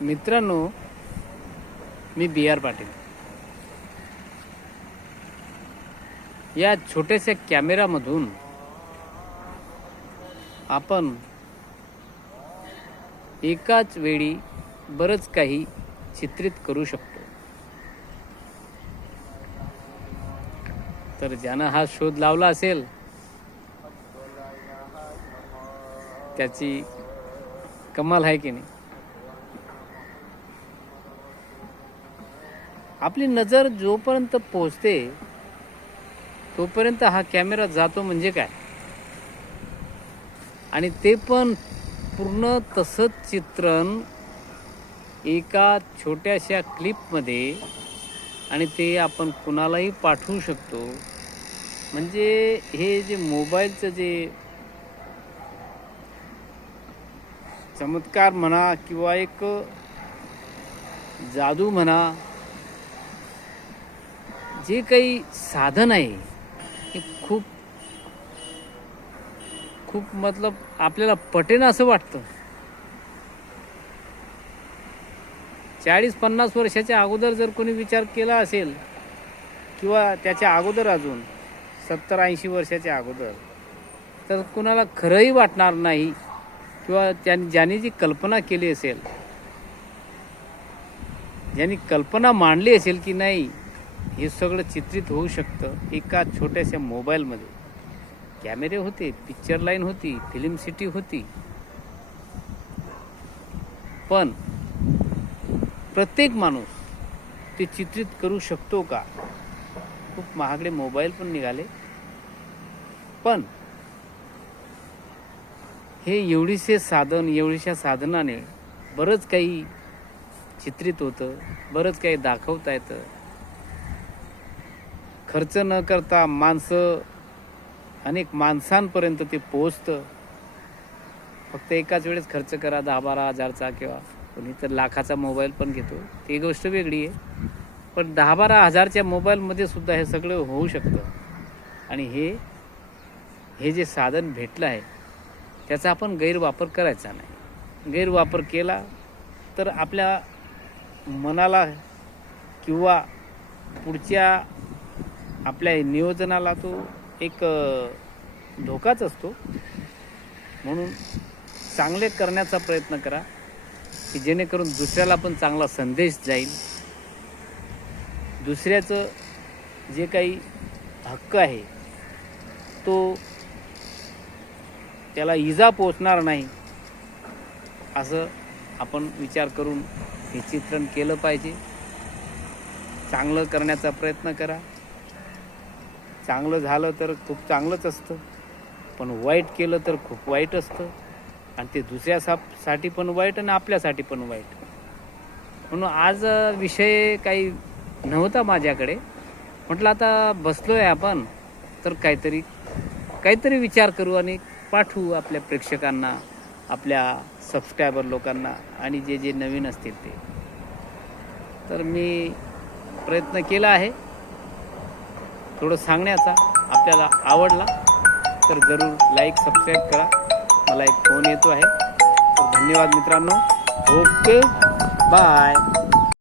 मित्रांनो मी बी आर पाटील. या छोट्याशा कॅमेरामधून आपण एकाच वेळी बरंच काही चित्रित करू शकतो. तर ज्यानं हा शोध लावला असेल त्याची कमाल आहे की नाही? आपली नजर जोपर्यंत पोहोचते तोपर्यंत हा कॅमेरा जातो म्हणजे काय? आणि ते पण पूर्ण तसंच चित्रण एका छोट्याशा क्लिपमध्ये आणि ते आपण कुणालाही पाठवू शकतो. म्हणजे हे जे मोबाईलचं जे चमत्कार म्हणा किंवा एक जादू म्हणा जे काही साधन आहे हे खूप खूप मतलब आपल्याला पटेन असं वाटतं. चाळीस पन्नास वर्षाच्या अगोदर जर कोणी विचार केला असेल किंवा त्याच्या अगोदर अजून सत्तर ऐंशी वर्षाच्या अगोदर तर कुणाला खरंही वाटणार नाही किंवा त्यांनी ज्यांनी जी कल्पना केली असेल ज्यांनी कल्पना मांडली असेल की नाही हे सगळं चित्रित होऊ शकतं एका छोट्याशा मोबाईलमध्ये. कॅमेरे होते पिक्चर लाईन होती फिल्म सिटी होती. पण प्रत्येक माणूस ते चित्रित करू शकतो का? खूप महागडे मोबाईल पण निघाले. पण हे एवढीसे साधन एवढीशा साधनाने बरंच काही चित्रित होतं बरंच काही दाखवता येतं. खर्च न करता माणसं अनेक माणसांपर्यंत ते पोचतं फक्त एकाच वेळेस खर्च करा दहा बारा हजारचा किंवा कोणी तर लाखाचा मोबाईल पण घेतो. ती गोष्ट वेगळी आहे. पण दहा बारा हजारच्या मोबाईलमध्ये सुद्धा हे सगळं होऊ शकतं. आणि हे हे जे साधन भेटलं आहे त्याचा आपण गैरवापर करायचा नाही. गैरवापर केला तर आपल्या मनाला किंवा पुढच्या आपल्या नियोजनाला तो एक धोकाच असतो. म्हणून चांगले करण्याचा प्रयत्न करा की जेणेकरून दुसऱ्याला पण चांगला संदेश जाईल. दुसऱ्याचं जे काही हक्क आहे तो त्याला इजा पोचणार नाही असं आपण विचार करून हे चित्रण केलं पाहिजे. चांगलं करण्याचा प्रयत्न करा. चांगलं झालं तर खूप चांगलंच असतं. पण वाईट केलं तर खूप वाईट असतं. आणि ते दुसऱ्या साठी पण वाईट आणि आपल्यासाठी पण वाईट. म्हणून आज विषय काही नव्हता माझ्याकडे. म्हटलं आता बसलो आहे आपण. तर काहीतरी काहीतरी विचार करू आणि पाठवू आपल्या प्रेक्षकांना आपल्या सबस्क्रायबर लोकांना आणि जे जे नवीन असतील ते. तर मी प्रयत्न केला आहे. थोडं सांगण्याचा आपल्याला आवडला तर जरूर लाईक सबस्क्राईब करा. मला एक फोन येतो आहे. तर धन्यवाद मित्रांनो. Okay bye